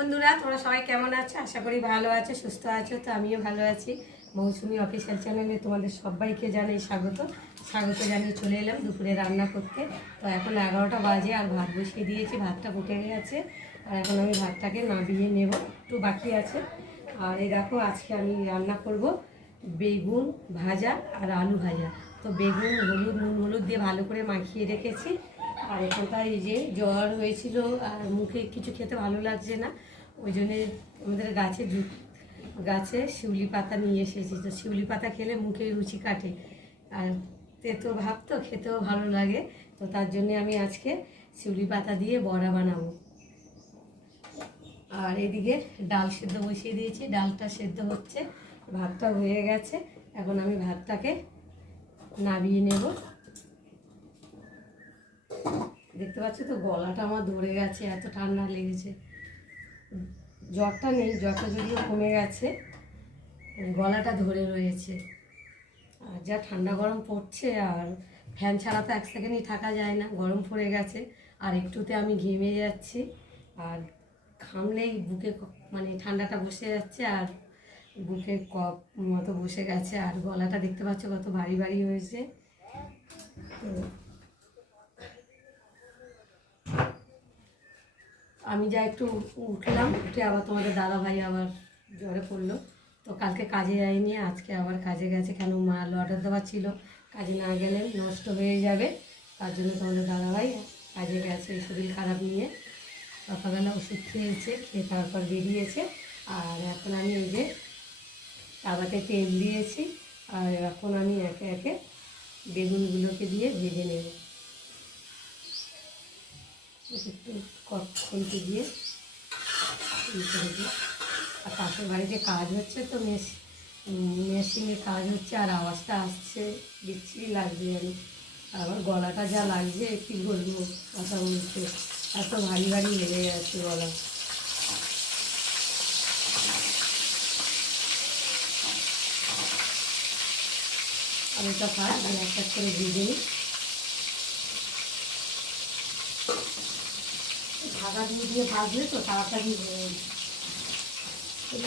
বন্ধুরা, তোমরা সবাই কেমন আছো? আশা করি ভালো আছো, সুস্থ আছো। তো আমিও ভালো আছি। মৌসুমি অফিসিয়াল চ্যানেলে তোমাদের সবাইকে জানাই স্বাগত জানিয়ে চলে এলাম দুপুরে রান্না করতে। তো এখন 11টা বাজে আর ভাত বসিয়ে দিয়েছি। ভাতটা ফুটে গেছে আর এখন আমি ভাতটাকে নামিয়ে নেব, একটু বাকি আছে। আর এই দেখো, আজকে আমি রান্না করব বেগুন ভাজা আর আলু ভাজা। তো বেগুন নুন হলুদ দিয়ে ভালো করে মাখিয়ে রেখেছি। আর এখানটায় এই যে জ্বর হয়েছিল আর মুখে কিছু খেতে ভালো লাগছে না, ওই জন্যে আমাদের গাছে শিউলি পাতা নিয়ে এসেছি। তো শিউলি পাতা খেলে মুখে রুচি কাটে আর তেতো ভাব তো খেতেও ভালো লাগে। তো তার জন্যে আমি আজকে শিউলি পাতা দিয়ে বড়া বানাবো। আর এদিকে ডাল সেদ্ধ বসিয়ে দিয়েছি, ডালটা সেদ্ধ হচ্ছে, ভাতটা হয়ে গেছে। এখন আমি ভাতটাকে নামিয়ে নেব। দেখতে পাচ্ছি তো গলাটা আমার ধরে গেছে, এত ঠান্ডা লেগেছে। জ্বরটা নেই, জ্বরটা যদিও কমে গেছে, গলাটা ধরে রয়েছে। আর যা ঠান্ডা গরম পড়ছে, আর ফ্যান ছাড়া তো এক সেকেন্ডই থাকা যায় না, গরম পড়ে গেছে। আর একটুতে আমি ঘেমে যাচ্ছি, আর ঘামলেই বুকে মানে ঠান্ডাটা বসে যাচ্ছে, আর বুকে কফ মতো বসে গেছে। আর গলাটা দেখতে পাচ্ছ কত ভারী ভারী হয়েছে। তো আমি যা একটু উঠলাম, উঠে আবার তোমাদের দাদা ভাই আবার জ্বরে পড়লো। তো কালকে কাজে যায়নি, আজকে আবার কাজে গেছে। কেন মাল অর্ডার দেওয়া ছিল, কাজে না গেলে নষ্ট হয়ে যাবে, তার জন্য তোমাদের দাদা ভাই কাজে গেছে শরীর খারাপ নিয়ে। সকালবেলা ওষুধ খেয়েছে, খেয়ে তারপর বেরিয়েছে। আর এখন আমি এই যে তাওয়াতে তেল দিয়েছি, আর এখন আমি একে একে বেগুনগুলোকে দিয়ে ভেজে নেব। একটু খুন্তি দিয়ে আর পাশের বাড়িতে কাজ হচ্ছে, তো মেশিনে কাজ হচ্ছে আর আওয়াজটা আসছে, বিচ্ছিরি লাগছে জানি। আবার গলাটা যা লাগছে কী বলবো, কথা বলতে এত ভারী ভারী লেগে গেছে গলা। আর এটা খাই এক এক করে ভেজে নিই। ঢাকা দিয়ে ভাজলে তো তাড়াতাড়ি হয়ে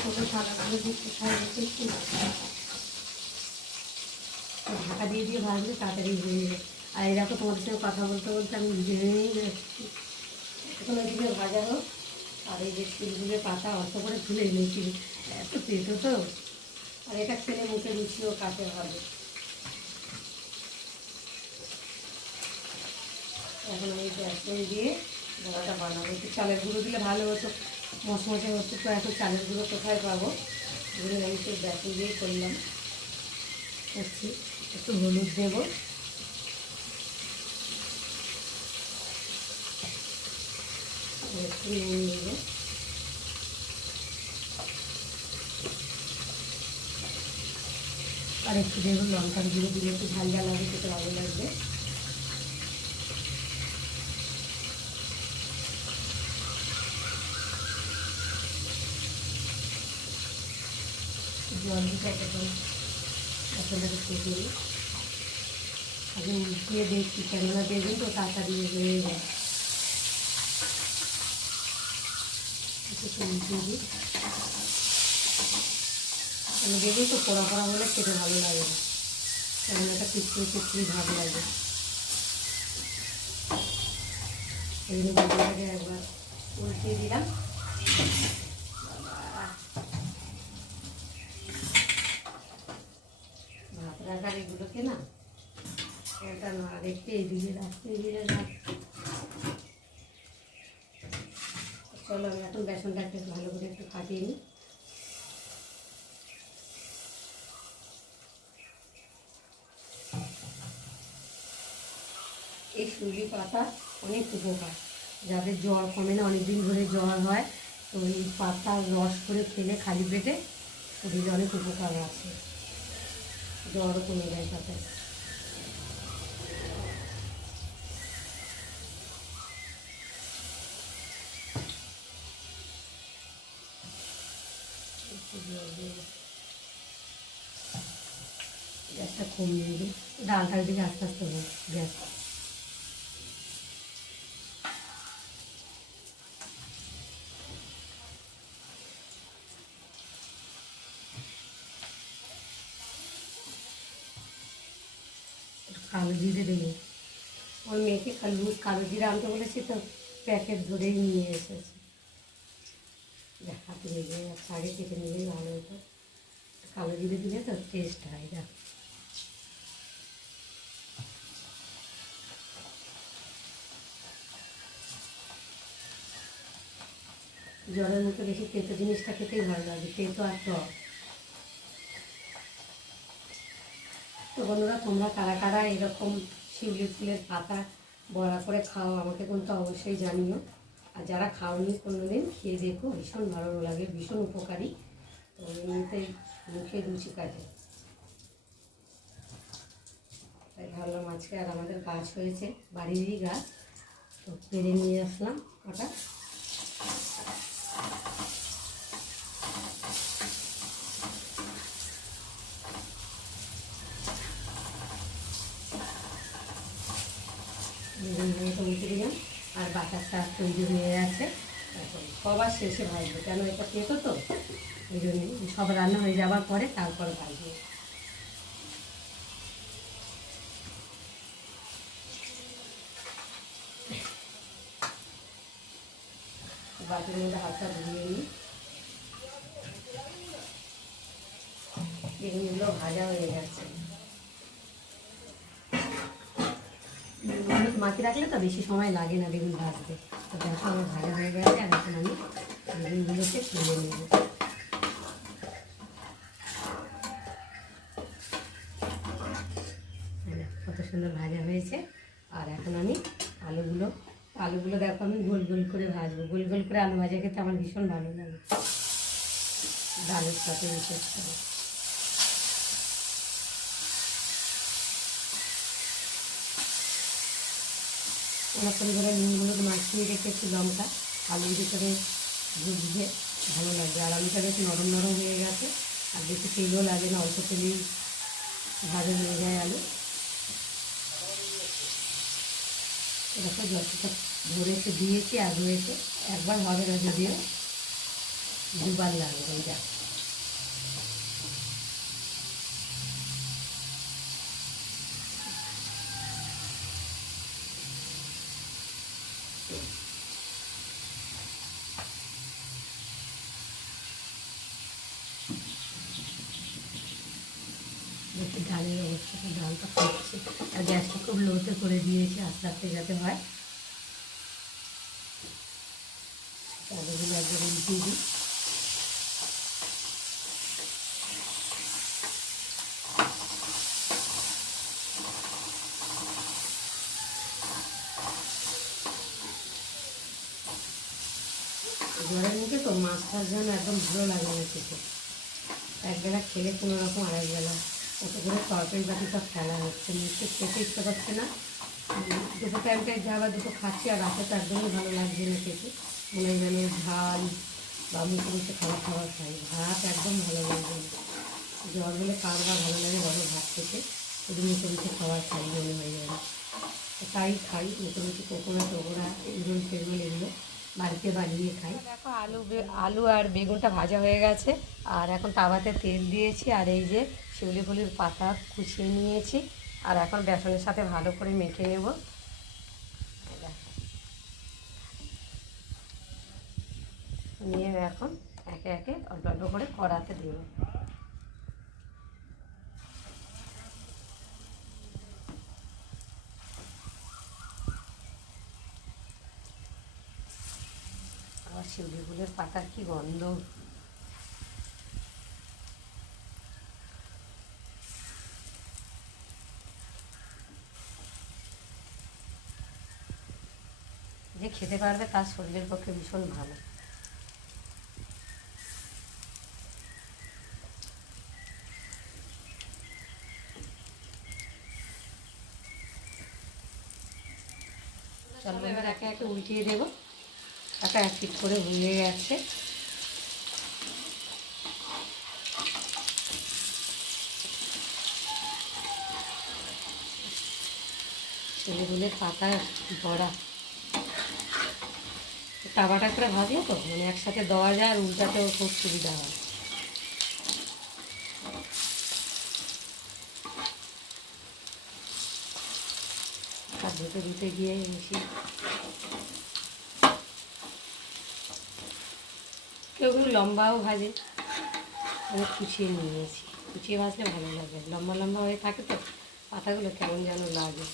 ছোটো ঢাকাগুলো দিয়ে কোথায় রেখেছি, ঢাকা দিয়ে ভাজলে তাড়াতাড়ি হয়ে যাবে। আর এরকম তোমাদের সঙ্গে কথা বলতে বলতে আমি ভেঙেই যাচ্ছি। এখন ওইদিকে ভাজা হোক। আর এই যে শিলগুলো পাতা অল্প করে তুলে নিয়েছি, এত তেতো তো, আর এটা খেলে মুখে রুচিও কাটে হবে। এখন আমি বেসন দিয়ে বড়াটা বানাবো। একটু চালের গুঁড়ো দিলে ভালো হতো, মশমশে হচ্ছে। তো এখন চালের গুঁড়ো কোথায় পাবো, ওগুলো আমি একটু বেসন দিয়েই করলাম করছি। একটু হলুদ দেবো, একটু নুন দেবো, আর একটু দেবো লঙ্কার গুঁড়ো, দিলে একটু ঝাল ঝাল হবে, খেতে ভালো লাগবে। জল দিতে এখন মশলাটা ফুটিয়ে আগে উঠিয়ে দেখছি, কেননা বেগুন তো তাড়াতাড়ি হয়ে যায়। একটু উঠিয়ে দিই, মানে বেগুন তো পোড়া পোড়া হলে খেতে ভালো লাগে না, কেমন একটা পিছড়ে পিছড়ি ভাব লাগে। এই জন্য বেগুনটাকে একবার উল্টিয়ে দিলাম। ভাত রাখার এগুলোকে না, এটা না রেখে এদিকে রাখতে চলো আমি এখন বেসনটাকে ভালো করে একটু কাটিয়ে নিই। এই শিউলি পাতা অনেক উপকার, যাদের জ্বর কমে না, অনেক দিন ধরে জ্বর হয়, তো এই পাতার রস করে খেলে খালি পেটে শরীরে অনেক উপকার আছে, জ্বরও কমে যায় পাতায়। গ্যাসটা কমিয়ে দিই, ডালটার দিকে আস্তে আস্তে হোক গ্যাস। কালো জিরে দেবো। ওর মেয়েকে লুজ কালো জিরে আনতে বলেছি, তো প্যাকেট ধরেই নিয়ে এসেছে। হাতে লেগে যাচ্ছে, আগে কেটে নিলেই ভালো হতো। কালো জিরে দিলে তো টেস্ট হয়। দেখ জ্বরের মুখে বেশি তেতো জিনিসটা খেতেই ভালো লাগে, তেতো আর টক। তো বন্ধুরা, তোমরা কারা কারা এরকম শিউলি ফুলের পাতা বড়া করে খাও আমাকে কিন্তু অবশ্যই জানিও। আর যারা খাওনি কোনোদিন খেয়ে দেখো, ভীষণ ভালো লাগে, ভীষণ উপকারী। তো এমনিতে মুখে রুচি কাটে। তাই ভাবলাম আজকে, আর আমাদের গাছ হয়েছে, বাড়িরই গাছ, তো পেরে নিয়ে আসলাম ওটা। উল্টে দিলাম, আর বাটারটা তৈরি হয়ে আছে। এখন সবার শেষে ভাজবো, কেন এটা পেতো তো, ওই জন্যই সব রান্না হয়ে যাওয়ার পরে তারপর ভাজবো। বাটির মধ্যে হাতটা ধুয়ে নিই। বেগুনগুলো ভাজা হয়ে যাচ্ছে। অনেক মাখি রাখলে তো বেশি সময় লাগে না বেগুন ভাজতে। তো দেখো আমার ভাজা হয়ে গেছে, আর এখন আমি বেগুনগুলোকে তুলে নেব। কত সুন্দর ভাজা হয়েছে। আর এখন আমি আলুগুলো দেখো আমি গোল গোল করে ভাজবো। গোল গোল করে আলু ভাজা খেতে আমার ভীষণ ভালো লাগে, ডালের সাথে বিশেষ করে। অনেকক্ষণ ধরে নুনগুলো মাখিয়ে রেখেছি, লঙ্কা আলুর ভিতরে ঢুকবে, ভালো লাগবে। আর আলুটা বেশ নরম নরম হয়ে গেছে, আর বেশি তেলও লাগে না, অল্প তেলেই ভাজা হয়ে যায় আলু। এরকম যতটা ধরেছে দিয়েছি, আর রয়েছে, একবার হবে না যদিও, দুবার লাগবে এটা। দেখি ডালের অবস্থাটা, ডালটা ফুটছে, আর গ্যাসটা খুব লোতে করে দিয়েছি আস্তে আস্তে যাতে হয়। আলুগুলো একবার উল্টিয়ে দিই। জ্বরের মুখে তো মাছ টাছ যেন একদম ভালো লাগে না খেতে। একবেলা খেলে কোনো রকম, আরেকবেলা কত করে তরকারি বাটি সব ফেলা হচ্ছে, মুখে খেতে ইচ্ছে করছে না। দুটো টাইমটায় যা বা দুটো খাচ্ছি, আর রাতে তো একদমই ভালো লাগছে না খেতে। মনে হয় যেন ঝাল বা মুখে মুখে খাবার খাই, ভাত একদম ভালো লাগছে না। জ্বর হলে কার বা ভালো লাগে বড় ভাত খেতে, শুধু মুখে মুখে খাবার খাই মনে হয় যেন। তাই খাই মুখে মুখে পকোড়া টকোড়া, এগরোল ফেগরোল এগুলো বাড়িতে বানিয়ে খাই। দেখো আলু আর বেগুনটা ভাজা হয়ে গেছে, আর এখন তাওয়াতে তেল দিয়েছি, আর এই যে শিউলি ফুলের পাতা কুচিয়ে নিয়েছি, আর এখন বেসনের সাথে ভালো করে মেখে নেব। নিয়ে এখন একে একে অল্প অল্প করে কড়াতে দেব। আর শিউলি ফুলের পাতার কি গন্ধ! যে খেতে পারবে তার শরীরের পক্ষে ভীষণ ভালো। চল এবার একে একে উল্টিয়ে দেবো। একটা এক পিঠ করে হয়ে গেছে। শিউলি ফুলের পাতা বড়া তাওয়াটা করে ভাজলে তো মানে একসাথে দেওয়া যায়, আর উল্টাতেও খুব সুবিধা হয়। ধুতে ধুতে গিয়ে বেশি কেউ কেউ লম্বাও ভাজে, আমি কুচিয়ে নিয়েছি। কুচিয়ে ভাজলে ভালো লাগে, লম্বা লম্বা হয়ে থাকে তো পাতাগুলো কেমন যেন লাগে।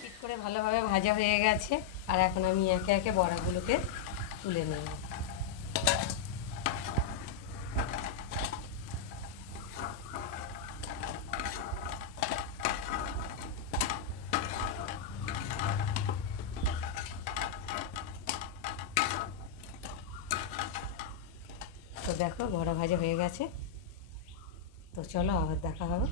ঠিক করে ভালোভাবে ভাজা হয়ে গেছে, আর এখন আমি একে একে বড়াগুলোকে তুলে নেব। তো দেখো বড়া ভাজা হয়ে গেছে, তো চলো আবার দেখা হবে।